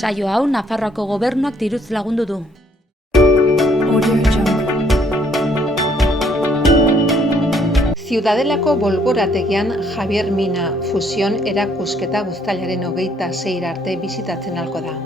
Saio hau Nafarroako gobernuak diruz lagundu du. Ciudadelako bolborategian Javier Mina fusion erakusketa uztailaren 26 arte bisitatzen ahalko da.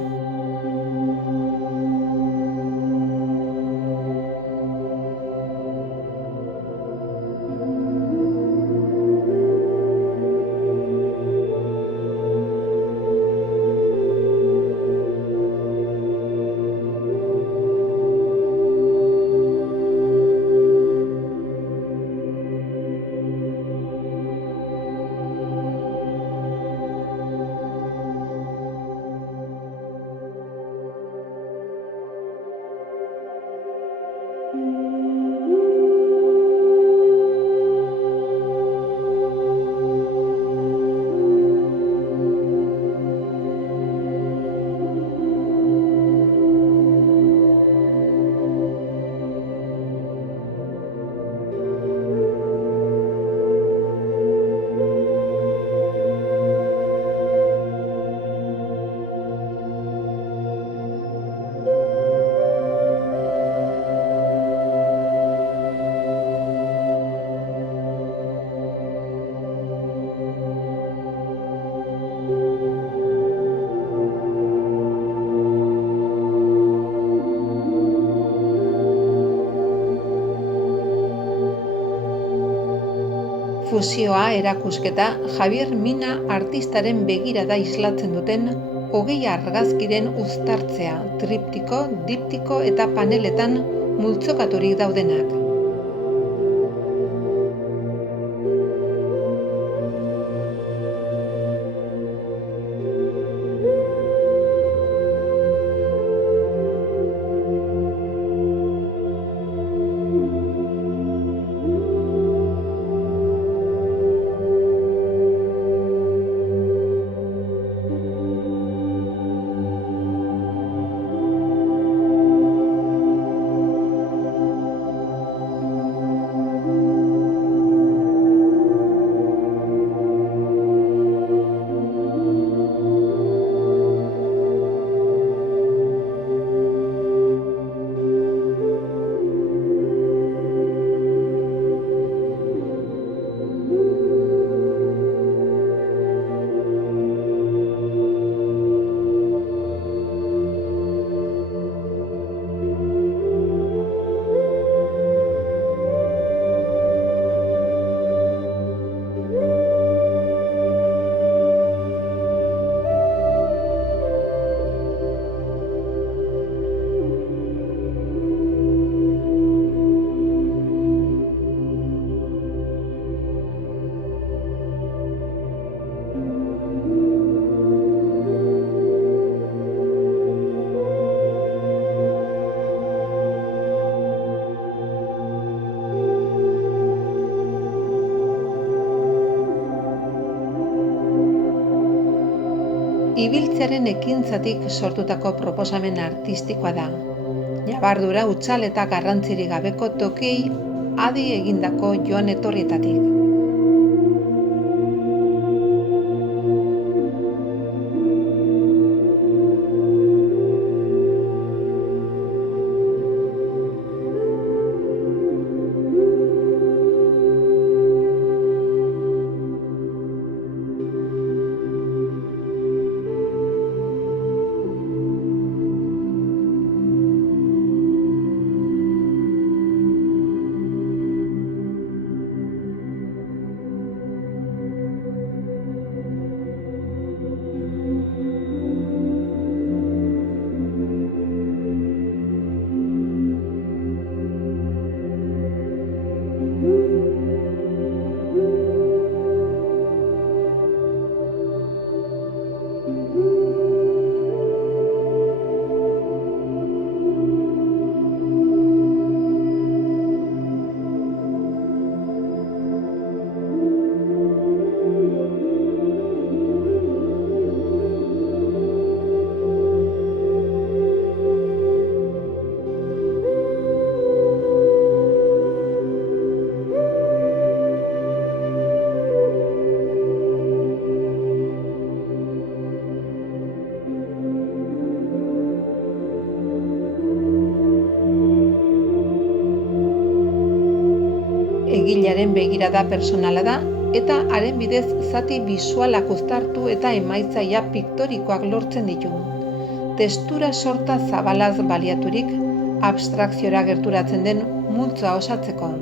Fusioa erakusketa Javier Mina artistaren begirada islatzen duten 20 argazkiren uztartzea, triptiko, diptiko eta paneletan multzokaturik daudenak. Ibiltzearen ekintzatik sortutako proposamen artistikoa da. Ñabardura hutsal eta garrantzirik gabeko tokiei adi egindako joan etorrietatik. Egilaren begirada personala da eta haren bidez zati bisualak uztartu eta emaitzaia piktorikoak lortzen ditu. Testura sorta zabalaz baliaturik, abstrakziora gerturatzen den multzoa osatzeko.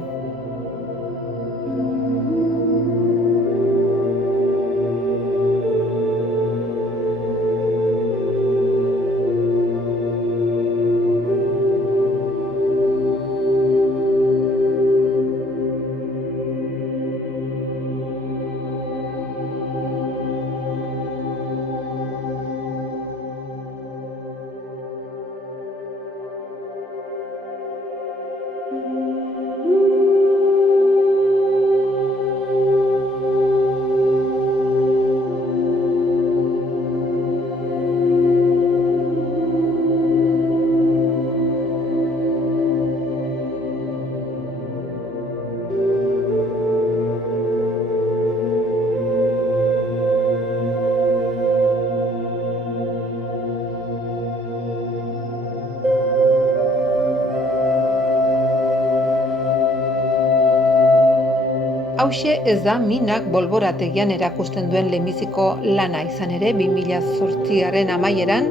Hauxe ez da Minak bolborategian erakusten duen lehenbiziko lana izan ere 2008 amaieran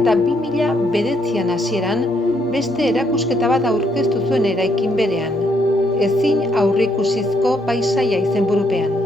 eta 2009 hasieran beste erakusketa bat aurkeztu zuen eraikin berean. Ezin aurreikusizko paisaia izenburupean.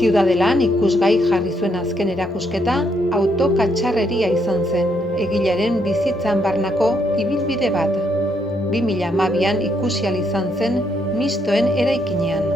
Ziudadelan ikusgai jarri zuen azken erakusketa autokatxarreria izan zen, egilaren bizitzan barnako ibilbide bat. 2012an ikusi ahal izan zen Mistoen eraikinean.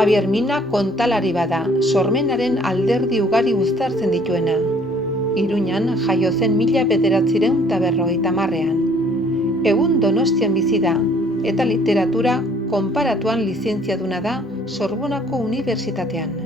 Javier Mina kontalari bada, sormenaren alderdi ugari uztartzen dituena. Iruñan jaio zen 1950ean. Egun Donostian bizi da, eta literatura konparatuan lizentziaduna da Sorbonako Unibertsitatean.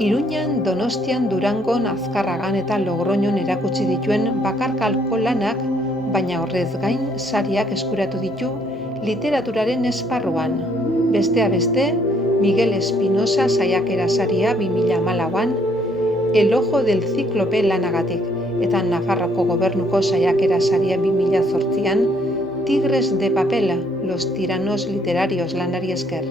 Iruñan, Donostian, Durangon, Azkarragan eta Logroñon erakutsi dituen bakarkalko lanak, baina horrez gain sariak eskuratu ditu literaturaren esparruan. Besteak beste, Miguel Espinosa saiakera saria 2014an, El ojo del cíclope lanagatik, eta Nafarroko Gobernuko saiakera saria 2008an, Tigres de papel, los tiranos literarios lanari esker.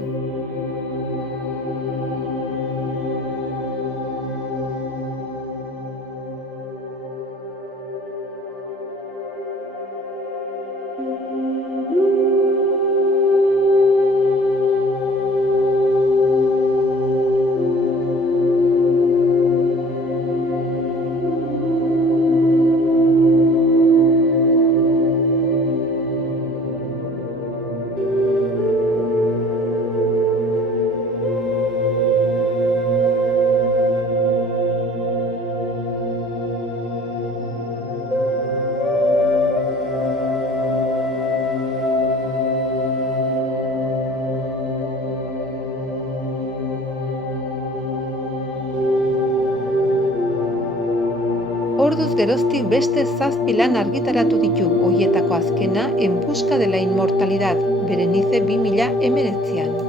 Orduz geroztik beste 7 lan argitaratu ditu, horietako azkena En busca de la inmortalidad, Berenice 2019an.